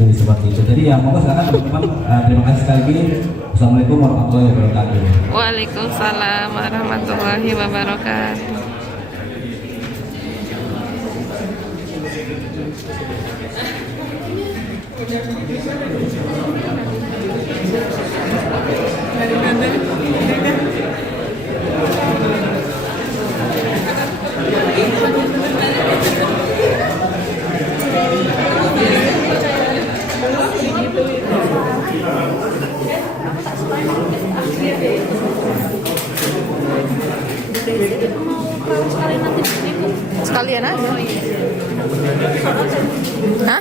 Jadi seperti itu. Jadi ya monggo silakan teman-teman. Terima kasih sekali lagi. Assalamualaikum warahmatullahi wabarakatuh. Waalaikumsalam warahmatullahi wabarakatuh. Sekalian aja. Hah?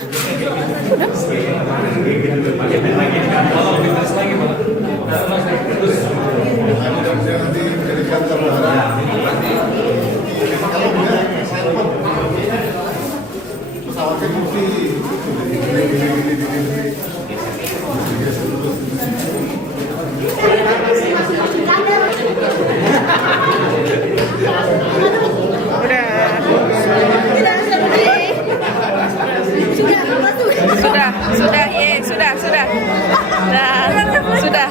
Udah? Sudah. Nah, sudah.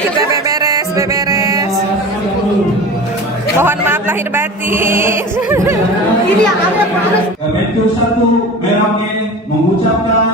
Kita beberes. Mohon maaf lahir batin. Kementerian 1 Merauke mengucapkan